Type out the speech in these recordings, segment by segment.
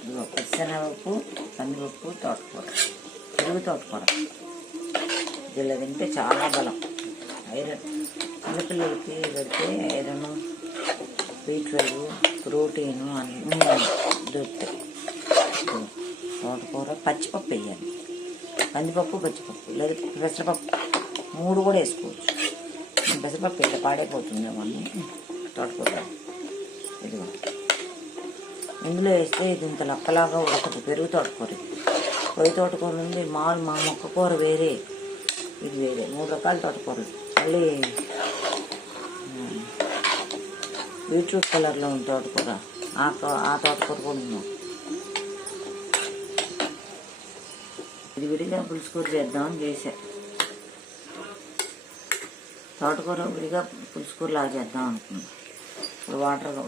ఇదిగో పచ్చిశనగపప్పు, కందిపప్పు, తోటకూర, పెరుగు తోటకూర. ఇలా తింటే చాలా బలం, ఐరన్. చిన్నపిల్లలకి పెడితే ఐరన్, B12, ప్రోటీను అన్నీ దొరుకుతాయి. తోటకూర, పచ్చిపప్పు వేయాలి, కందిపప్పు, పచ్చిపప్పు లేదా పెసరపప్పు 3 కూడా వేసుకోవచ్చు. పెసరపప్పు ఇలా పాడైపోతుంది అన్నీ. తోటకూర ఇదిగో ఇందులో వేస్తే ఇది ఇంత లక్కలాగా ఉడకదు. పెరుగు తోటకూర, పొయ్యి తోటకూర ఉంది, మా మొక్క కూర వేరే, ఇది వేరే. 3 రకాల తోటకూరలు. మళ్ళీ బీట్రూట్ కలర్లో ఉంది తోటకూర, ఆ తోటకూర కూడా ఉన్నాం. ఇది విడిగా పులుసుకూర చేద్దామని చేసా. తోటకూర విడిగా పులుసుకూరలాగా చేద్దాం అనుకున్నాం. ఇప్పుడు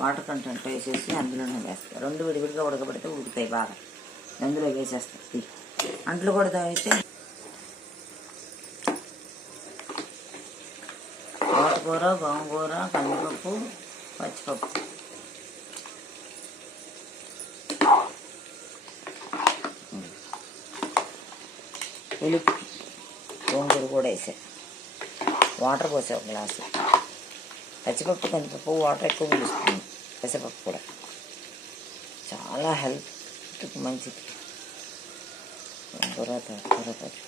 వాటర్ కంటెంట్ వేసేసి అందులోనే వేస్తాయి. 2 విడివిడిగా ఉడకబెడితే ఉడుకుతాయి బాగా. అందులో వేసేస్తాయి. అంట్లు కూడా అయితే తోటకూర, గోంగూర, కందిపప్పు, పచ్చిపప్పు. ఉలిపి గోంగూర కూడా వేసా. వాటర్ పోసే 1 గ్లాసు. పచ్చిపప్పు, కందిపప్పు వాటర్ ఎక్కువ పిలుస్తుంది. పెసరపప్పు కూడా చాలా హెల్త్కి మంచిది. గోంగూర, తోటకూర, పచ్చి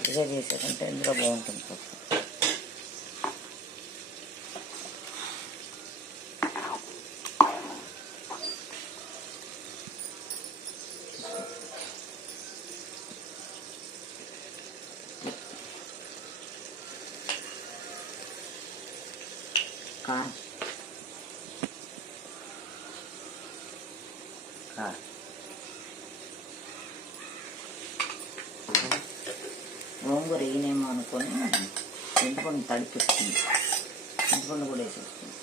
ఇదిగా చేసేదంటే ఇందులో బాగుంటుంది పప్పు. కారం, గోంగూర వేయనేమో అనుకొని చింతపండు తడిపిస్తుంది. చింతపండు కూడా వేసేస్తుంది.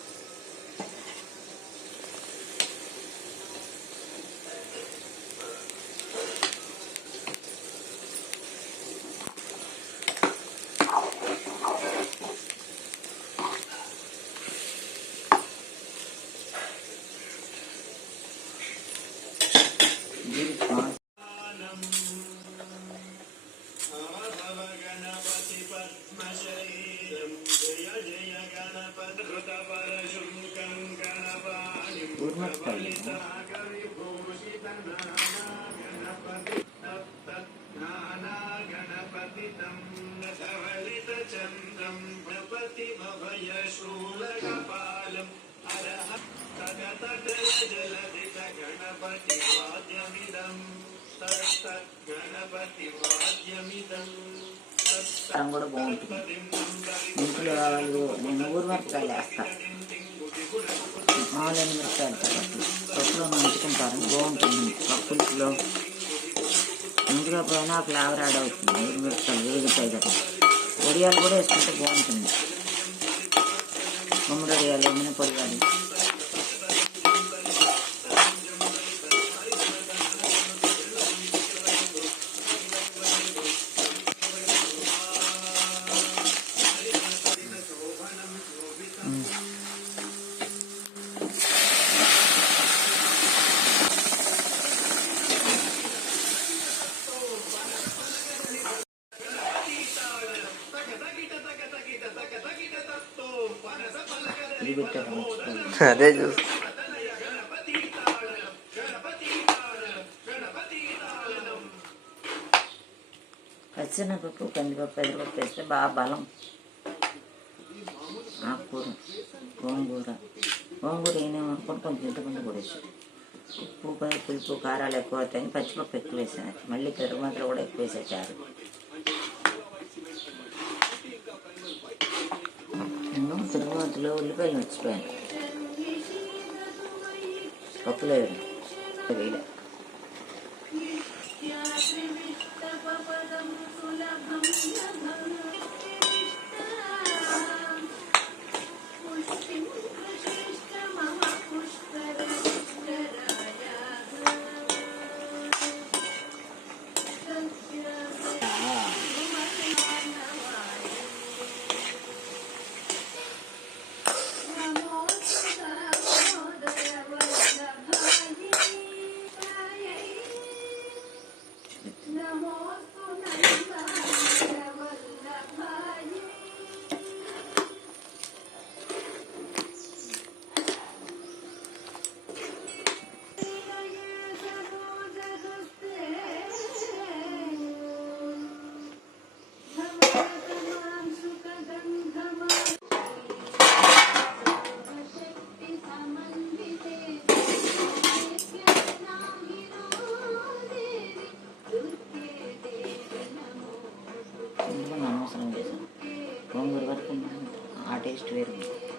కూడా బాగుంటుంది. ఇంట్లో నేను ఊరుమిరపకాయలు వేస్తాను. మామూలు మిరపకాయలు పప్పులో నంచుకుంటారు, బాగుంటుంది. పప్పులో ఇంట్లో పోయినా ఫ్లేవర్ యాడ్ అవుతుంది. ఊరుమిరపకాయలు వేగుతాయి కదా. వడియాలు కూడా వేసుకుంటే బాగుంటుంది. గుమ్మడి వడియాలు, మినపొడియాలు. అదే చూసి పచ్చిశనగపప్పు, కందిపప్పు, పెసరపప్పు వేస్తే బాగా బలం. ఆకుకూర, గోంగూర వేయనేమనుకుని కొంచెం చింతపండు కూడా వేసాను. ఉప్పు, పులుపు, కారాలు ఎక్కువ అవుతాయని పచ్చిపప్పు ఎక్కువ వేసాను. మళ్ళీ పెరుగు మాత్రం కూడా ఎక్కువ వేసేసారు. నేను తిరుగుమతిలో ఉల్లిపాయలు మర్చిపోయాను. పప్పులో వేయలే. టేస్ట్ వేరు ఉంటుంది.